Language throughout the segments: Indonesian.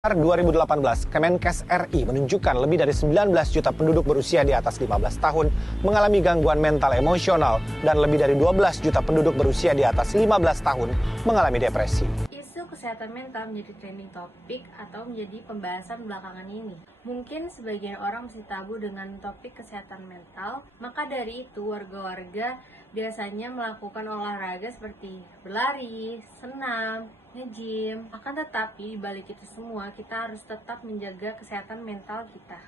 2018, Kemenkes RI menunjukkan lebih dari 19 juta penduduk berusia di atas 15 tahun mengalami gangguan mental emosional dan lebih dari 12 juta penduduk berusia di atas 15 tahun mengalami depresi. Isu kesehatan mental menjadi trending topik atau menjadi pembahasan belakangan ini. Mungkin sebagian orang masih tabu dengan topik kesehatan mental, maka dari itu warga-warga biasanya melakukan olahraga seperti berlari, senam, nge-gym. Akan tetapi, balik itu semua, kita harus tetap menjaga kesehatan mental kita.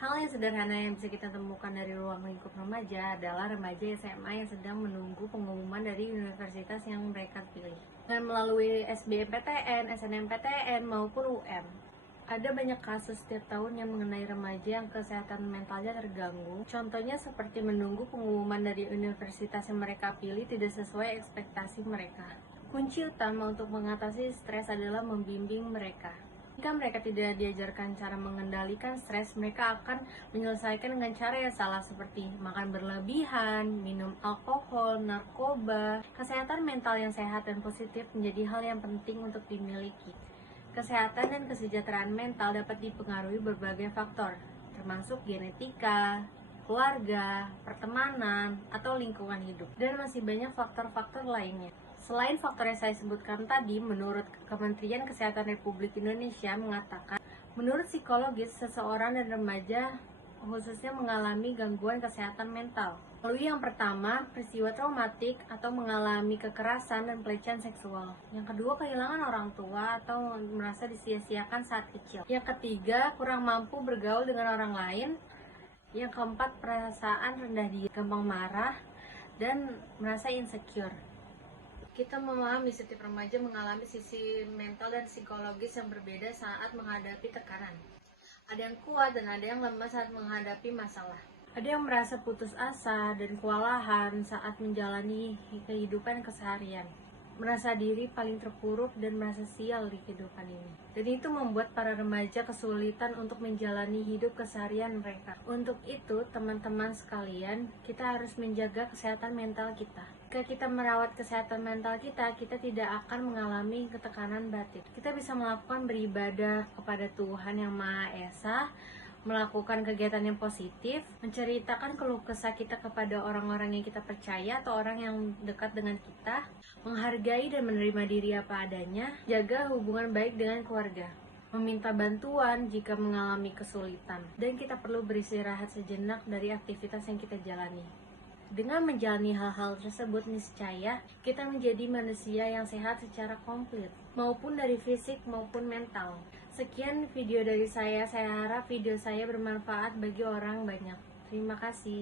Hal yang sederhana yang bisa kita temukan dari ruang lingkup remaja adalah remaja SMA yang sedang menunggu pengumuman dari universitas yang mereka pilih. Dengan melalui SBMPTN, SNMPTN, maupun UM. Ada banyak kasus setiap tahun yang mengenai remaja yang kesehatan mentalnya terganggu. Contohnya seperti menunggu pengumuman dari universitas yang mereka pilih tidak sesuai ekspektasi mereka. Kunci utama untuk mengatasi stres adalah membimbing mereka. Jika mereka tidak diajarkan cara mengendalikan stres, mereka akan menyelesaikan dengan cara yang salah seperti makan berlebihan, minum alkohol, narkoba. Kesehatan mental yang sehat dan positif menjadi hal yang penting untuk dimiliki. Kesehatan dan kesejahteraan mental dapat dipengaruhi berbagai faktor, termasuk genetika, keluarga, pertemanan, atau lingkungan hidup, dan masih banyak faktor-faktor lainnya. Selain faktor yang saya sebutkan tadi, menurut Kementerian Kesehatan Republik Indonesia mengatakan, menurut psikologis, seseorang dan remaja khususnya mengalami gangguan kesehatan mental. Lalu yang pertama, peristiwa traumatik atau mengalami kekerasan dan pelecehan seksual. Yang kedua, kehilangan orang tua atau merasa disia-siakan saat kecil. Yang ketiga, kurang mampu bergaul dengan orang lain. Yang keempat, perasaan rendah diri, gampang marah, dan merasa insecure. Kita memahami setiap remaja mengalami sisi mental dan psikologis yang berbeda saat menghadapi tekanan. Ada yang kuat dan ada yang lemah saat menghadapi masalah. Ada yang merasa putus asa dan kewalahan saat menjalani kehidupan keseharian. Merasa diri paling terpuruk dan merasa sial di kehidupan ini. Dan itu membuat para remaja kesulitan untuk menjalani hidup keseharian mereka. Untuk itu, teman-teman sekalian, kita harus menjaga kesehatan mental kita. Jika kita merawat kesehatan mental kita, kita tidak akan mengalami ketekanan batin. Kita bisa melakukan beribadah kepada Tuhan Yang Maha Esa, melakukan kegiatan yang positif, menceritakan keluh kesah kita kepada orang-orang yang kita percaya atau orang yang dekat dengan kita, menghargai dan menerima diri apa adanya, jaga hubungan baik dengan keluarga, meminta bantuan jika mengalami kesulitan, dan kita perlu beristirahat sejenak dari aktivitas yang kita jalani. Dengan menjalani hal-hal tersebut, niscaya kita menjadi manusia yang sehat secara komplit, maupun dari fisik maupun mental. Sekian video dari saya harap video saya bermanfaat bagi orang banyak. Terima kasih.